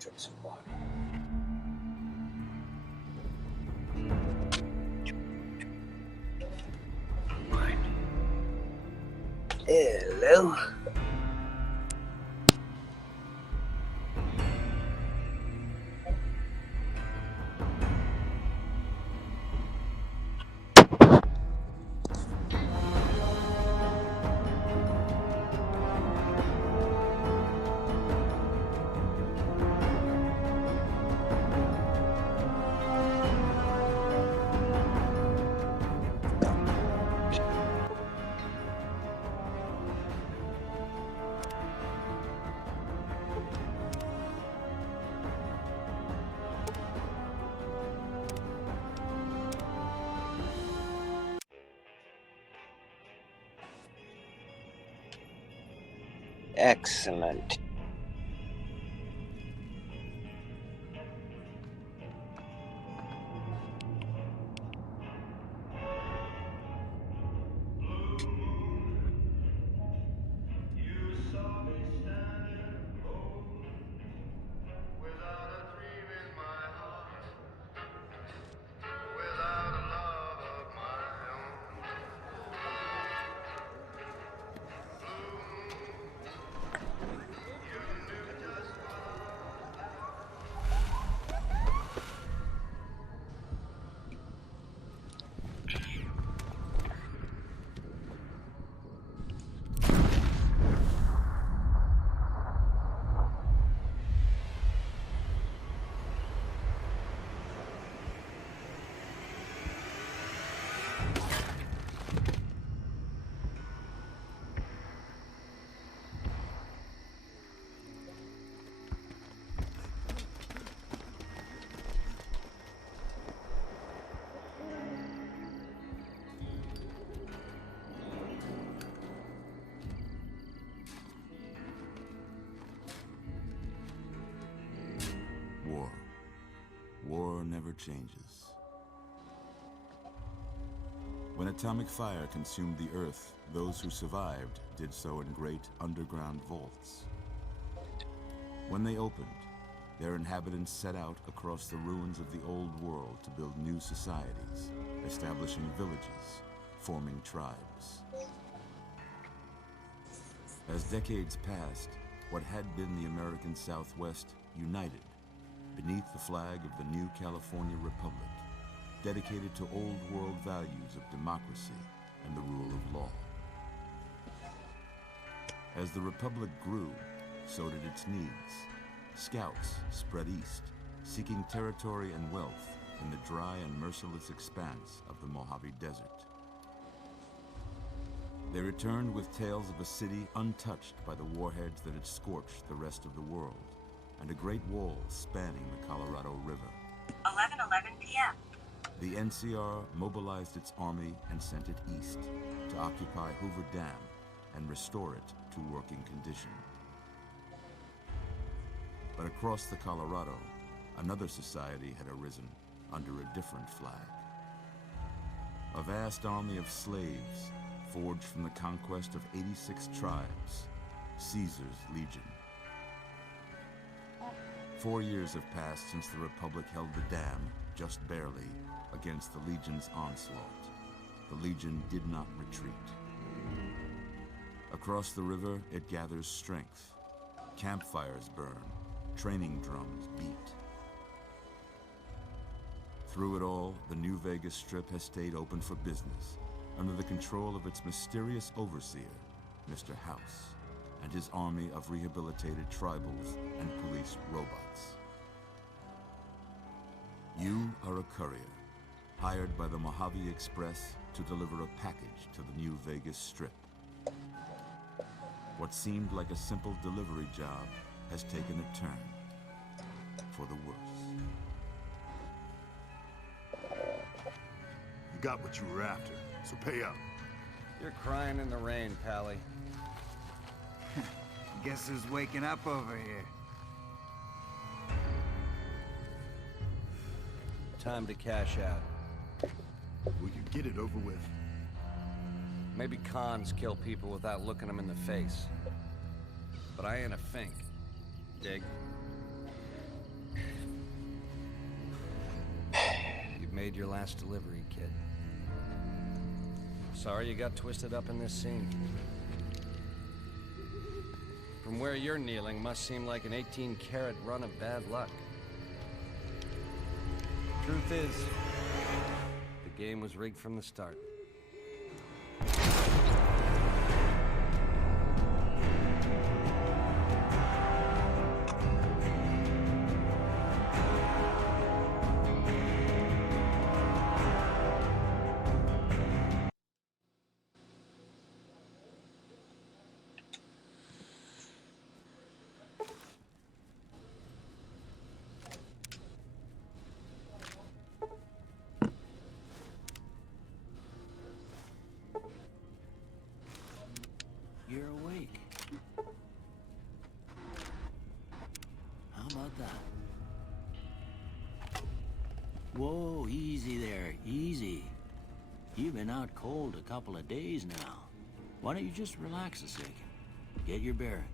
Drink some water. Right. Hello. Excellent. War. War never changes. When atomic fire consumed the Earth, those who survived did so in great underground vaults. When they opened, their inhabitants set out across the ruins of the old world to build new societies, establishing villages, forming tribes. As decades passed, what had been the American Southwest united beneath the flag of the new California Republic, dedicated to old world values of democracy and the rule of law. As the Republic grew, so did its needs. Scouts spread east, seeking territory and wealth in the dry and merciless expanse of the Mojave Desert. They returned with tales of a city untouched by the warheads that had scorched the rest of the world, and a great wall spanning the Colorado River. 11:11 p.m. The NCR mobilized its army and sent it east to occupy Hoover Dam and restore it to working condition. But across the Colorado, another society had arisen under a different flag. A vast army of slaves forged from the conquest of 86 tribes, Caesar's Legion. 4 years have passed since the Republic held the dam, just barely, against the Legion's onslaught. The Legion did not retreat. Across the river, it gathers strength. Campfires burn, training drums beat. Through it all, the New Vegas Strip has stayed open for business, under the control of its mysterious overseer, Mr. House, and his army of rehabilitated tribals and police robots. You are a courier, hired by the Mojave Express to deliver a package to the New Vegas Strip. What seemed like a simple delivery job has taken a turn, for the worse. You got what you were after, so pay up. You're crying in the rain, Pally. Guess who's waking up over here? Time to cash out. Will you get it over with? Maybe cons kill people without looking them in the face. But I ain't a fink. Dig? made your last delivery, kid. Sorry you got twisted up in this scene. From where you're kneeling must seem like an 18-carat run of bad luck. Truth is, the game was rigged from the start. You're awake. How about that? Whoa, easy there, easy. You've been out cold a couple of days now. Why don't you just relax a second? Get your bearings.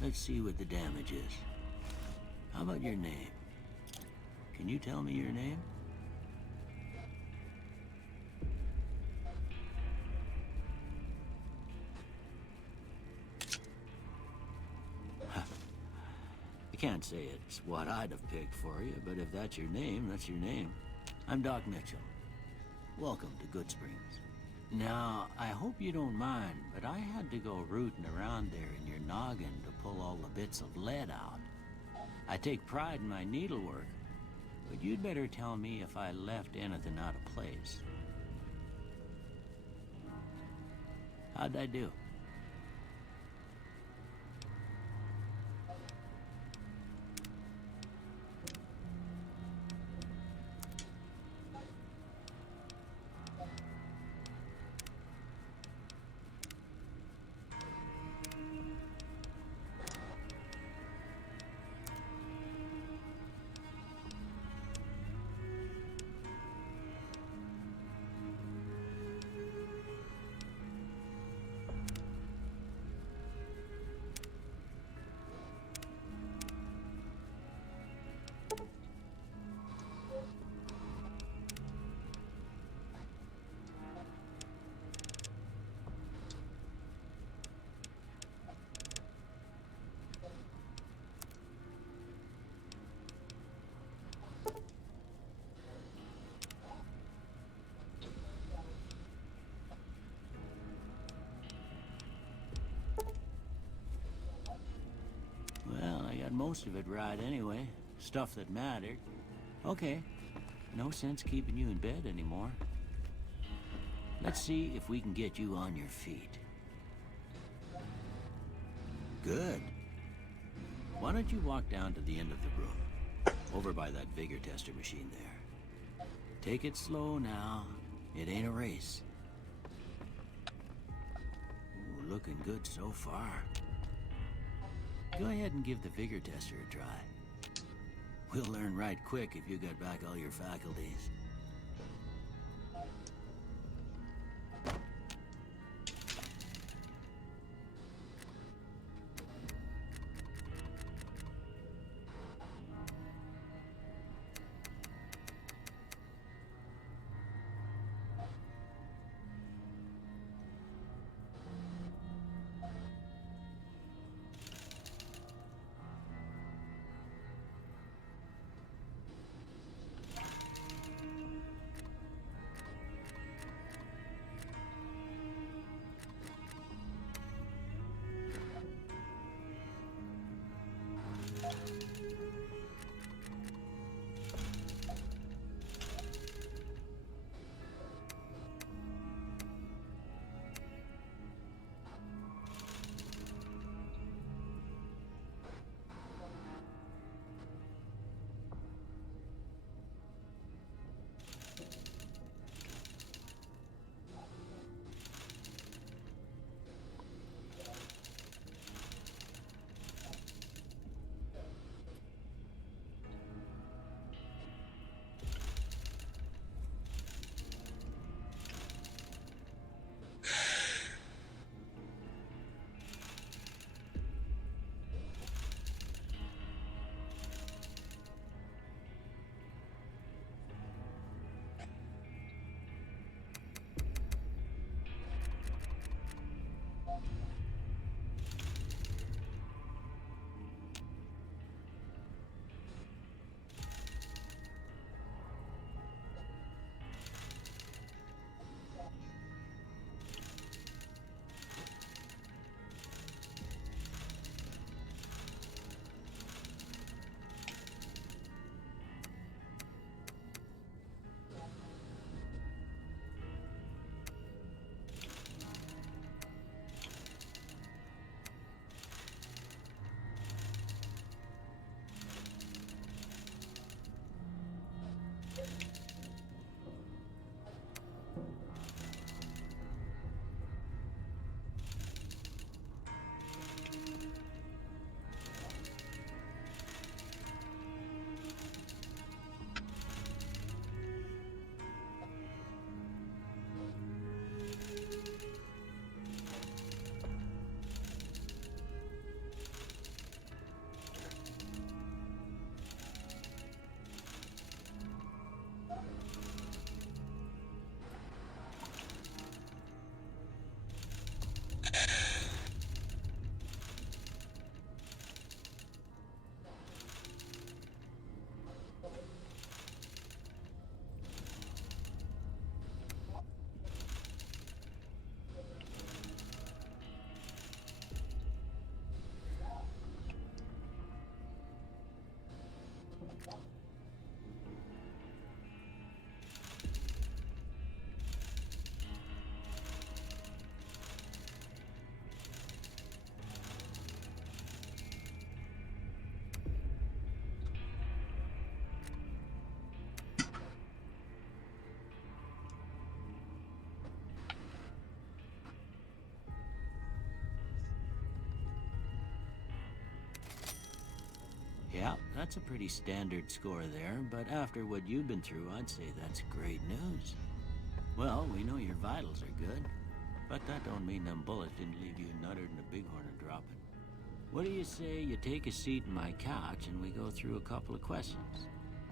Let's see what the damage is. How about your name? Can you tell me your name? I can't say it's what I'd have picked for you, but if that's your name, that's your name. I'm Doc Mitchell. Welcome to Goodsprings. Now, I hope you don't mind, but I had to go rooting around there in your noggin to pull all the bits of lead out. I take pride in my needlework, but you'd better tell me if I left anything out of place. How'd I do? Well, I got most of it right anyway. Stuff that mattered. Okay. No sense keeping you in bed anymore. Let's see if we can get you on your feet. Good. Why don't you walk down to the end of the room? Over by that vigor tester machine there. Take it slow now. It ain't a race. Ooh, looking good so far. Go ahead and give the vigor tester a try. We'll learn right quick if you got back all your faculties. That's a pretty standard score there, but after what you've been through, I'd say that's great news. Well, we know your vitals are good, but that don't mean them bullets didn't leave you nuttered and a bighorn are dropping. What do you say you take a seat in my couch and we go through a couple of questions?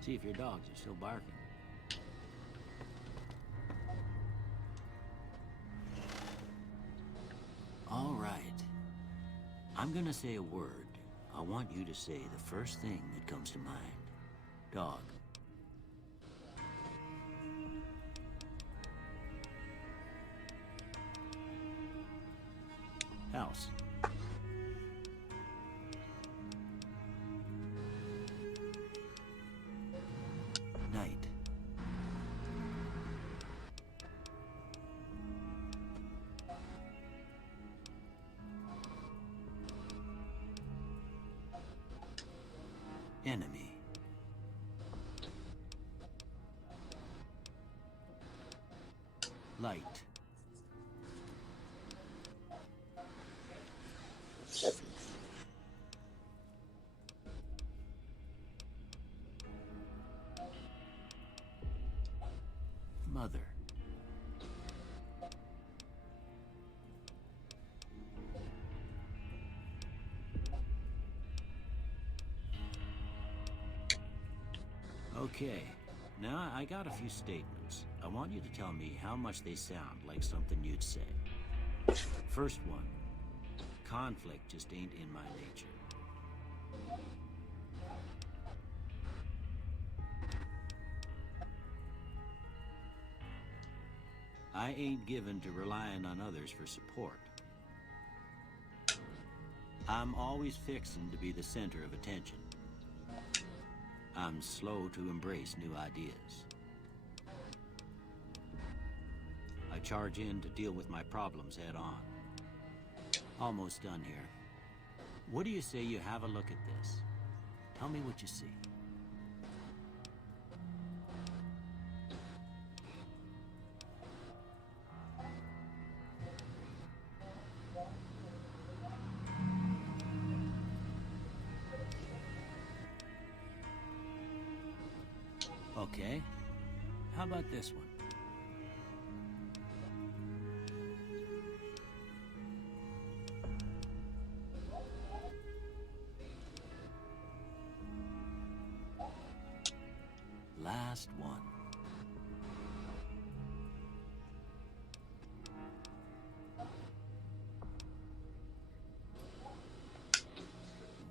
See if your dogs are still barking. All right. I'm gonna say a word. I want you to say the first thing that comes to mind. Dog. House. Night. Enemy. Light. Mother. Okay, now I got a few statements. I want you to tell me how much they sound like something you'd say. First one, conflict just ain't in my nature. I ain't given to relying on others for support. I'm always fixing to be the center of attention. I'm slow to embrace new ideas. I charge in to deal with my problems head on. Almost done here. What do you say you have a look at this? Tell me what you see. Okay. How about this one? Last one.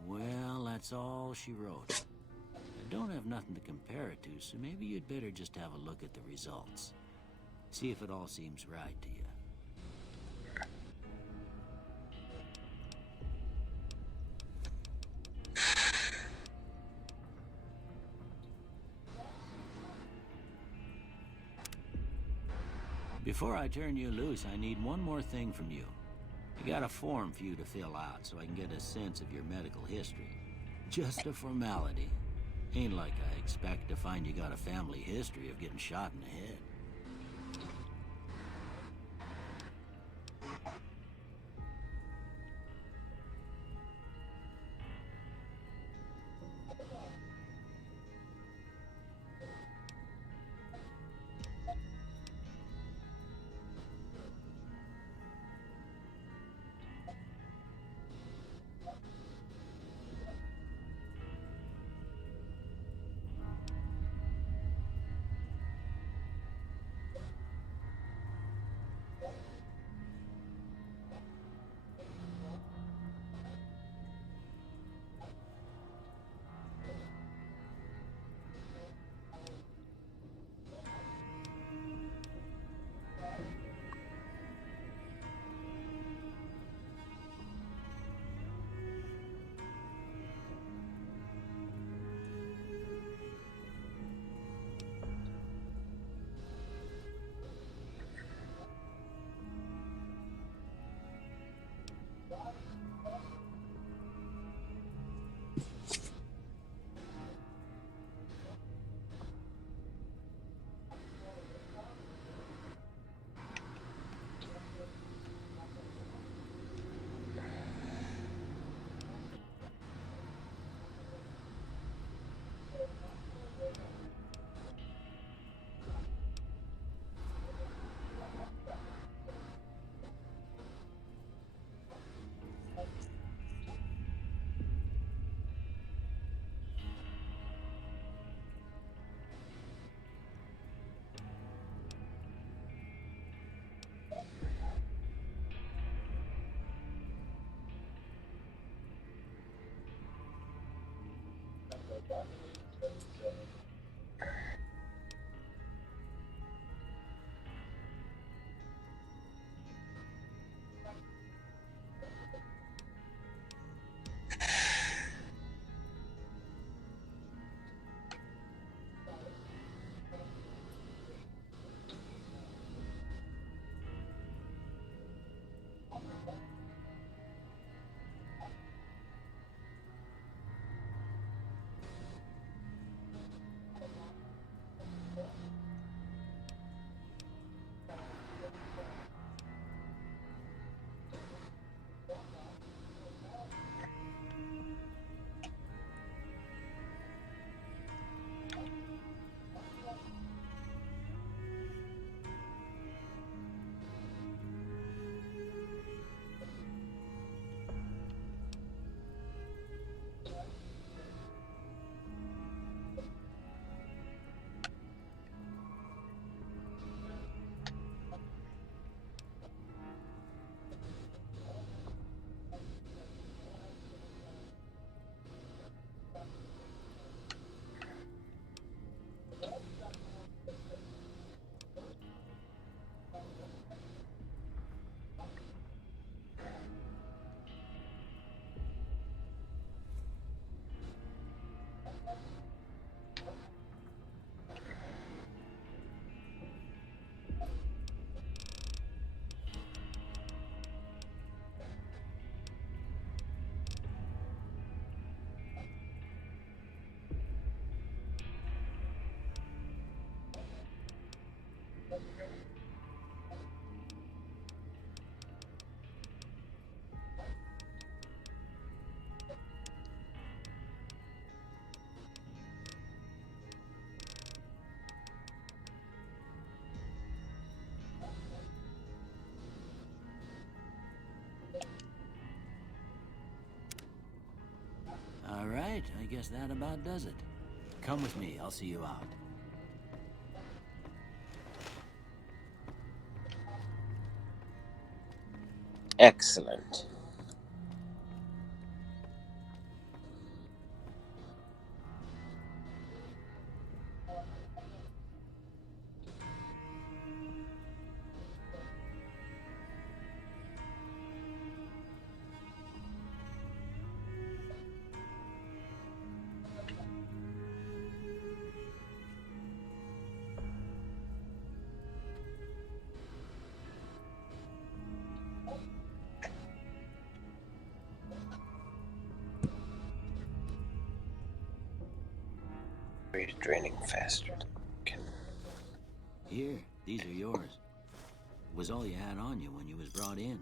Well, that's all she wrote. I don't have nothing to compare it to, so maybe you'd better just have a look at the results. See if it all seems right to you. Before I turn you loose, I need one more thing from you. I got a form for you to fill out so I can get a sense of your medical history. Just a formality. Ain't like I expect to find you got a family history of getting shot in the head. All right, I guess that about does it. Come with me, I'll see you out. Excellent. We're draining faster. Here, these are yours. Was all you had on you when you was brought in.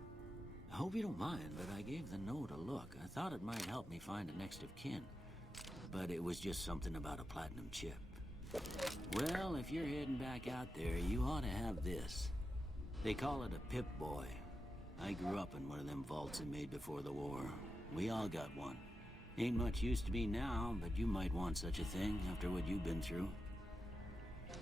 I hope you don't mind, but I gave the note a look. I thought it might help me find a next of kin. But it was just something about a platinum chip. Well, if you're heading back out there, you ought to have this. They call it a Pip-Boy. I grew up in one of them vaults they made before the war. We all got one. Ain't much use to be now, but you might want such a thing after what you've been through.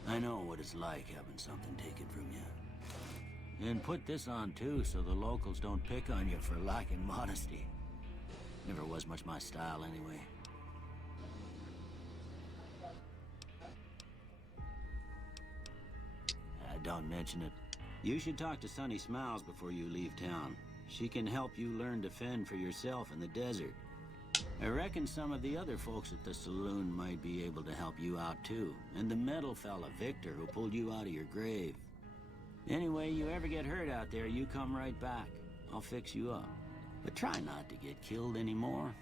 I know what it's like having something taken from you. And put this on too, so the locals don't pick on you for lacking modesty. Never was much my style anyway. Don't mention it. You should talk to Sunny Smiles before you leave town. She can help you learn to fend for yourself in the desert. I reckon some of the other folks at the saloon might be able to help you out too. And the metal fella, Victor, who pulled you out of your grave. Anyway, you ever get hurt out there, you come right back. I'll fix you up. But try not to get killed anymore.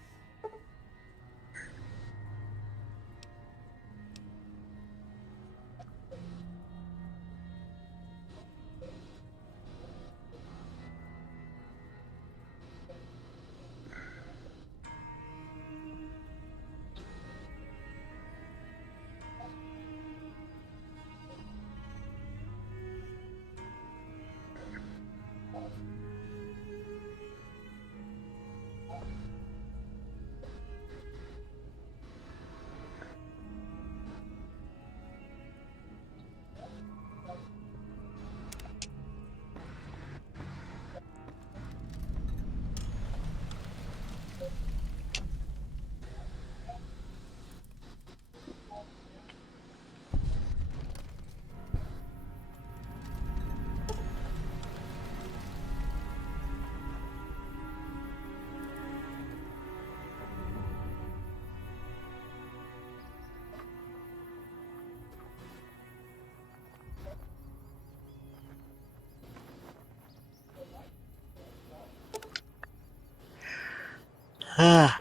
Had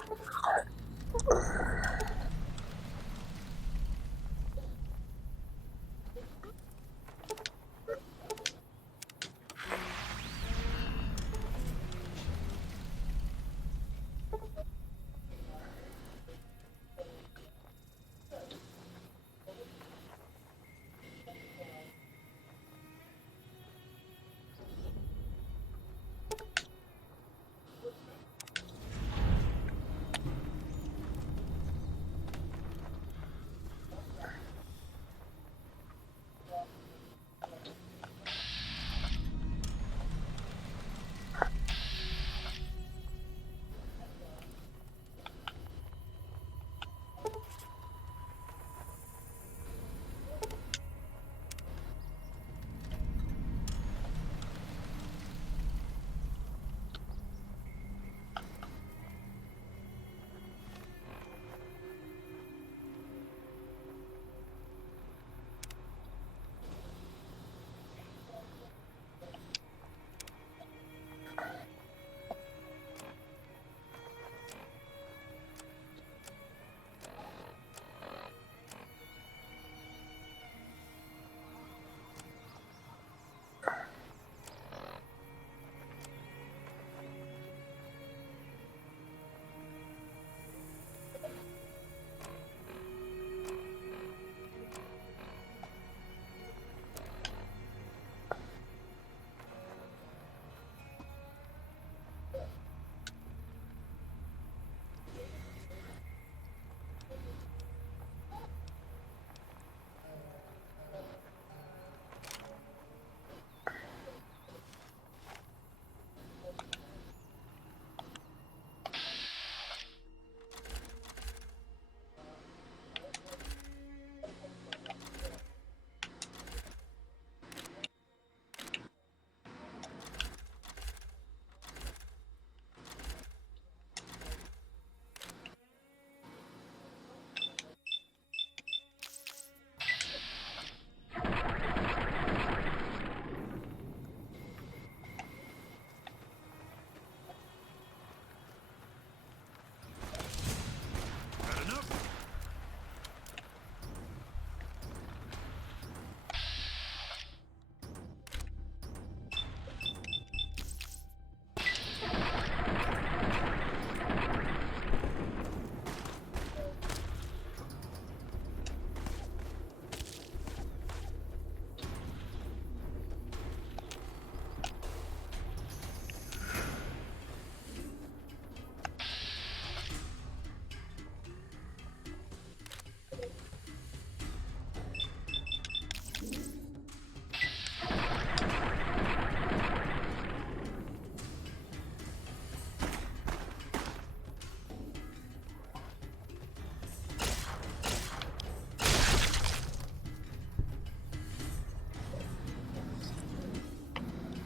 enough?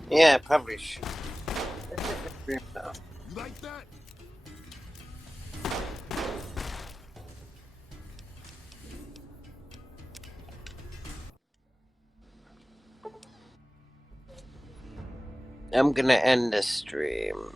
Yeah, I probably should. No. You like that? I'm gonna end the stream.